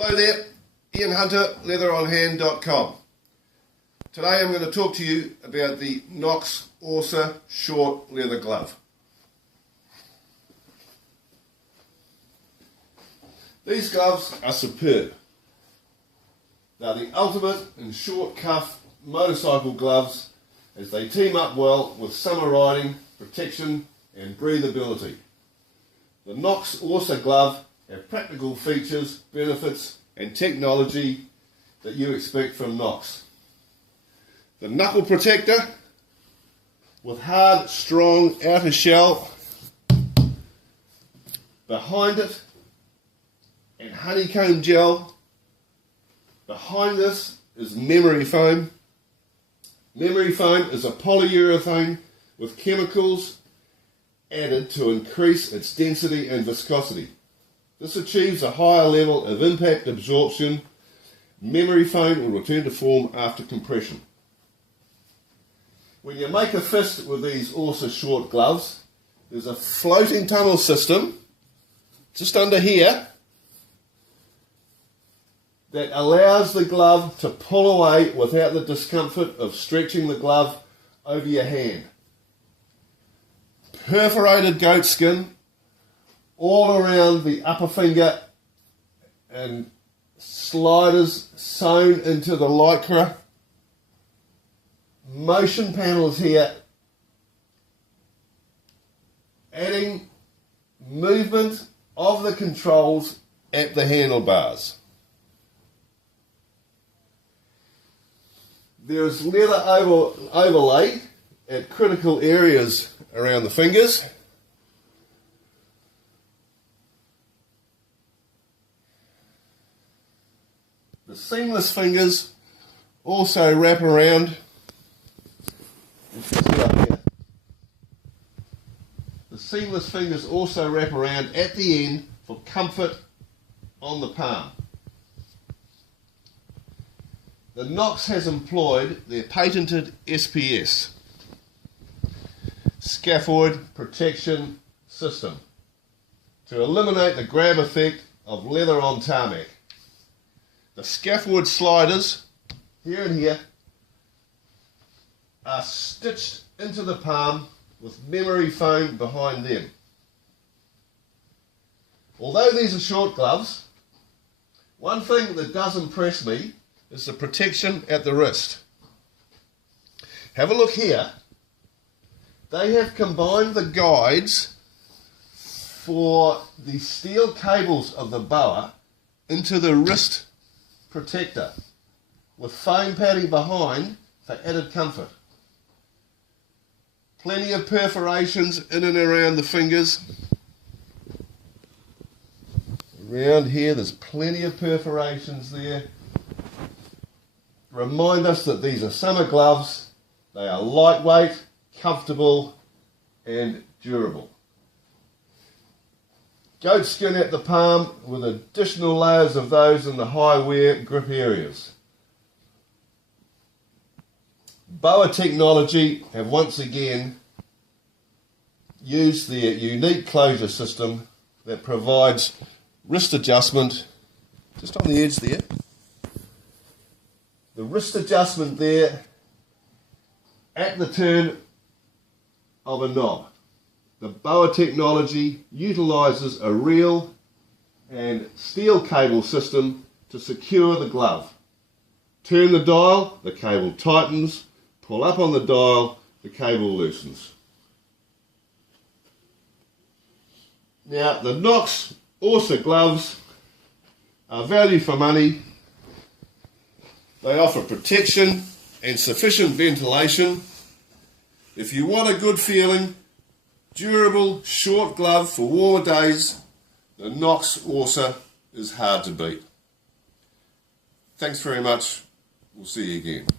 Hello there, Ian Hunter, leatheronhand.com. Today I'm going to talk to you about the Knox Orsa short leather glove. These gloves are superb. They're the ultimate in short cuff motorcycle gloves as they team up well with summer riding, protection and breathability. The Knox Orsa glove have practical features, benefits and technology that you expect from Knox. The knuckle protector with hard, strong outer shell behind it and honeycomb gel. Behind this is memory foam. Memory foam is a polyurethane with chemicals added to increase its density and viscosity. This achieves a higher level of impact absorption. Memory foam will return to form after compression. When you make a fist with these Orsa short gloves, there's a floating tunnel system just under here that allows the glove to pull away without the discomfort of stretching the glove over your hand. Perforated goat skin all around the upper finger and sliders sewn into the lycra. Motion panels here adding movement of the controls at the handlebars. There's leather overlay at critical areas around the fingers. The seamless fingers also wrap around. The seamless fingers also wrap around at the end for comfort on the palm. The Knox has employed their patented SPS, Scaphoid Protection System, to eliminate the grab effect of leather on tarmac. The scaphoid sliders, here and here, are stitched into the palm with memory foam behind them. Although these are short gloves, one thing that does impress me is the protection at the wrist. Have a look here. They have combined the guides for the steel cables of the boa into the wrist protector with foam padding behind for added comfort. Plenty of perforations in and around the fingers. Around here there's plenty of perforations there. Remind us that these are summer gloves. They are lightweight, comfortable and durable. Goat skin at the palm with additional layers of those in the high wear grip areas. Boa Technology have once again used their unique closure system that provides wrist adjustment just on the edge there. The wrist adjustment there at the turn of a knob. The Boa Technology utilises a reel and steel cable system to secure the glove. Turn the dial, the cable tightens. Pull up on the dial, the cable loosens. Now, the Knox Orsa gloves are value for money. They offer protection and sufficient ventilation. If you want a good feeling, durable, short glove for warmer days, the Knox Orsa is hard to beat. Thanks very much. We'll see you again.